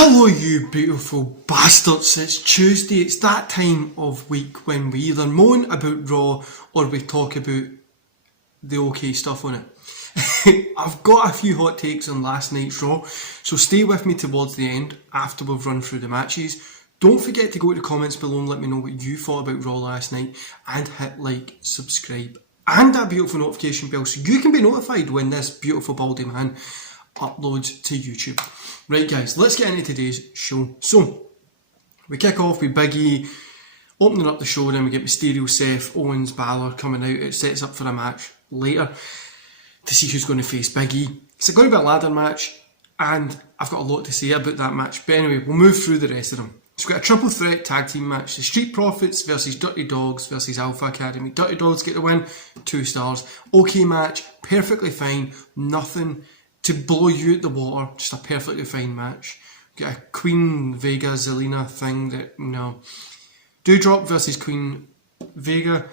Hello you beautiful bastards, it's Tuesday, it's that time of week when we either moan about Raw or we talk about the okay stuff on it. I've got a few hot takes on last night's Raw, so stay with me towards the end after we've run through the matches. Don't forget to go to the comments below and let me know what you thought about Raw last night, and hit like, subscribe and that beautiful notification bell so you can be notified when this beautiful baldy man uploads to YouTube. Right guys, let's get into today's show. So, we kick off with Big E opening up the show, then we get Mysterio, Seth, Owens, Balor coming out. It sets up for a match later to see who's going to face Big E. It's going to be a ladder match, and I've got a lot to say about that match. But anyway, we'll move through the rest of them. So we've got a triple threat tag team match. The Street Profits versus Dirty Dogs versus Alpha Academy. Dirty Dogs get the win, 2 stars. Okay match, perfectly fine, nothing to blow you out the water, just a perfectly fine match. Get a Queen Vega Zelina thing that, no. Doudrop versus Queen Vega.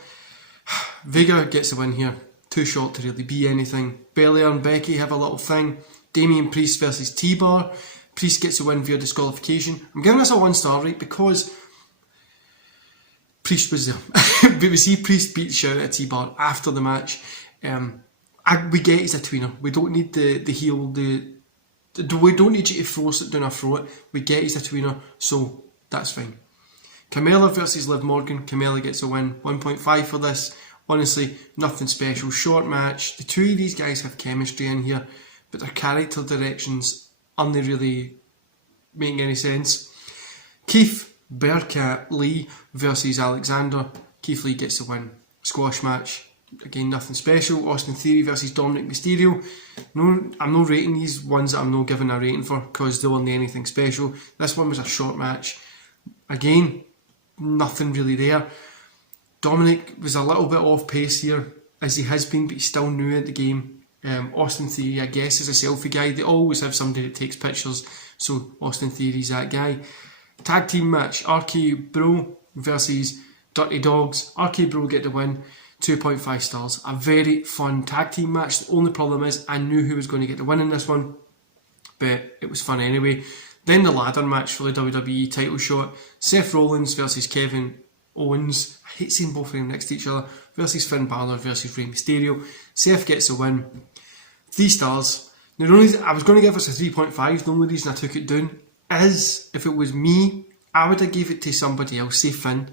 Vega gets the win here. Too short to really be anything. Belair and Becky have a little thing. Damian Priest versus T-Bar. Priest gets the win via disqualification. I'm giving this a 1 star, right, because Priest was there. But we see Priest beat the shit out of T-Bar after the match. We get he's a tweener. We don't need the heel. We don't need you to force it down our throat. We get he's a tweener, so that's fine. Carmella versus Liv Morgan. Carmella gets a win. 1.5 for this. Honestly, nothing special. Short match. The two of these guys have chemistry in here, but their character directions aren't really making any sense. Keith Bearcat Lee versus Alexander. Keith Lee gets the win. Squash match. Again, nothing special. Austin Theory versus Dominic Mysterio. No, I'm not rating these ones that I'm not giving a rating for because they weren't anything special. This one was a short match. Again, nothing really there. Dominic was a little bit off pace here, as he has been, but he's still new at the game. Austin Theory, I guess, is a selfie guy. They always have somebody that takes pictures, so Austin Theory's that guy. Tag team match, RK Bro versus Dirty Dogs. RK Bro get the win. 2.5 stars. A very fun tag team match. The only problem is I knew who was going to get the win in this one, but it was fun anyway. Then the ladder match for the WWE title shot. Seth Rollins versus Kevin Owens. I hate seeing both of them next to each other. Versus Finn Balor versus Rey Mysterio. Seth gets the win. 3 stars. Now, I was going to give this a 3.5. The only reason I took it down is if it was me, I would have gave it to somebody else, say Finn,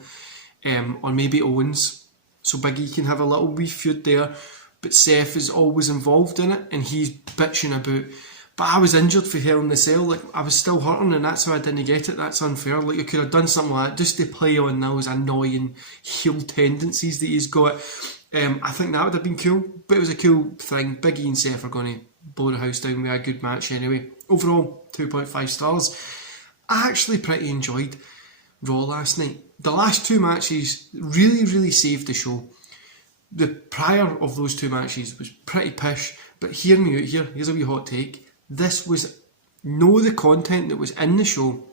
or maybe Owens. So Big E can have a little wee feud there, but Seth is always involved in it, and he's bitching about, but I was injured for Hell in the Cell, like I was still hurting, and that's why I didn't get it. That's unfair. Like I could have done something like that just to play on those annoying heel tendencies that he's got. I think that would have been cool, but it was a cool thing. Big E and Seth are going to blow the house down with a good match anyway. Overall, 2.5 stars. I actually pretty enjoyed Raw last night. The last 2 matches really saved the show. The prior of those 2 matches was pretty pish, but hear me out here, here's a wee hot take. This was the content that was in the show,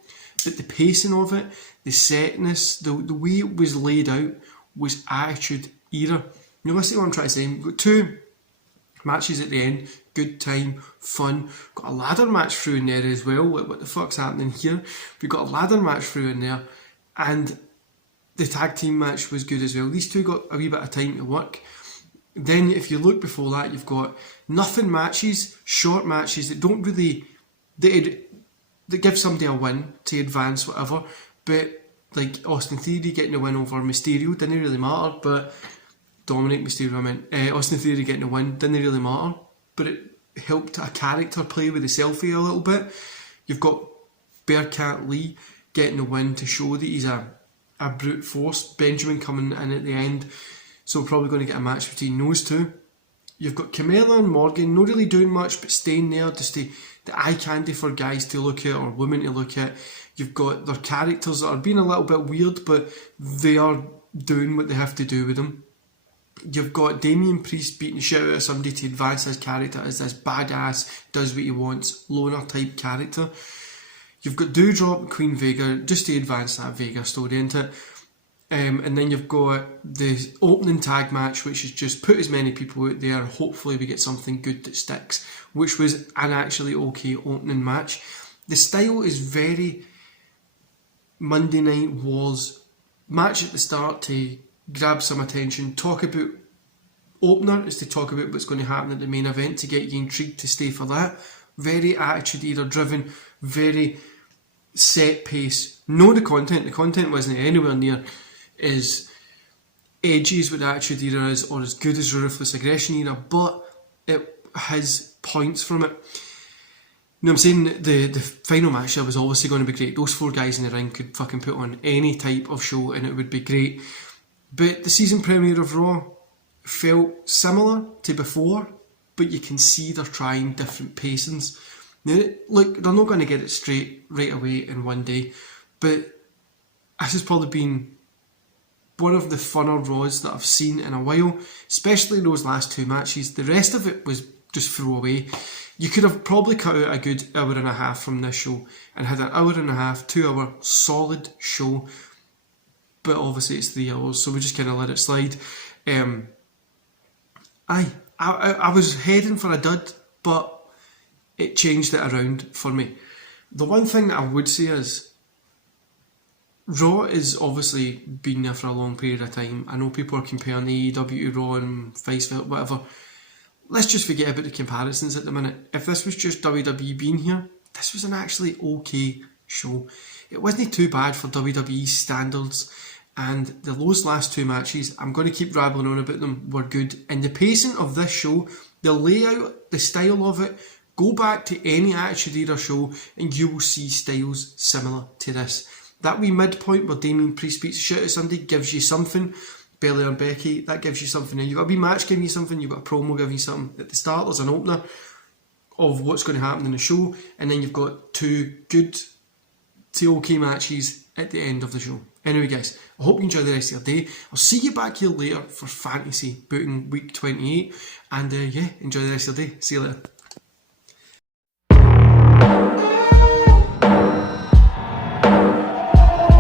but the pacing of it, the setness, the way it was laid out was Attitude Era. You know, listen what I'm trying to say. We've got 2 matches at the end, good time, fun. Got a ladder match through in there as well. What the fuck's happening here? We've got a ladder match through in there, and the tag team match was good as well. These 2 got a wee bit of time to work. Then if you look before that, you've got nothing matches, short matches that don't really, that give somebody a win to advance, whatever. But like Austin Theory getting a win over Mysterio didn't really matter, but Dominic Mysterio, Austin Theory getting a win didn't really matter, but it helped a character play with the selfie a little bit. You've got Bearcat Lee getting a win to show that he's a brute force. Benjamin coming in at the end, so we're probably going to get a match between those 2. You've got Carmella and Morgan, not really doing much, but staying there, just the eye candy for guys to look at or women to look at. You've got their characters that are being a little bit weird, but they are doing what they have to do with them. You've got Damian Priest beating the shit out of somebody to advance his character as this badass, does what he wants, loner type character. You've got Doudrop and Queen Vega just to advance that Vega story into it. And then you've got the opening tag match, which is just put as many people out there. Hopefully we get something good that sticks, which was an actually okay opening match. The style is very Monday Night Wars. Match at the start to grab some attention, talk about opener is to talk about what's going to happen at the main event to get you intrigued to stay for that. Very Attitude Era driven, very set pace. No, the content wasn't anywhere near as edgy as what the Attitude Era is or as good as the Ruthless Aggression Era, but it has points from it. You know what I'm saying? The final match there was obviously going to be great. Those 4 guys in the ring could fucking put on any type of show and it would be great. But the season premiere of Raw felt similar to before, but you can see they're trying different pacings. Now, look, they're not going to get it straight right away in one day, but this has probably been one of the funner Raws that I've seen in a while, especially those last 2 matches. The rest of it was just throwaway. You could have probably cut out a good hour and a half from this show and had an hour and a half, 2 hour solid show, but obviously it's 3 hours, so we just kind of let it slide. I was heading for a dud, but it changed it around for me. The one thing that I would say is Raw has obviously been there for a long period of time. I know people are comparing AEW to Raw and vice versa, whatever. Let's just forget about the comparisons at the minute. If this was just WWE being here, this was an actually okay show. It wasn't too bad for WWE standards, and those last 2 matches, I'm going to keep rambling on about them, were good. And the pacing of this show, the layout, the style of it, go back to any Attitude Era show and you will see styles similar to this. That wee midpoint where Damien Priest beats the shit out of somebody gives you something. Belair and Becky, that gives you something. And you've got a wee match giving you something, you've got a promo giving you something. At the start there's an opener of what's going to happen in the show, and then you've got 2 good to okay matches at the end of the show. Anyway guys, I hope you enjoy the rest of your day. I'll see you back here later for Fantasy Booking Week 28, and yeah, enjoy the rest of your day. See you later.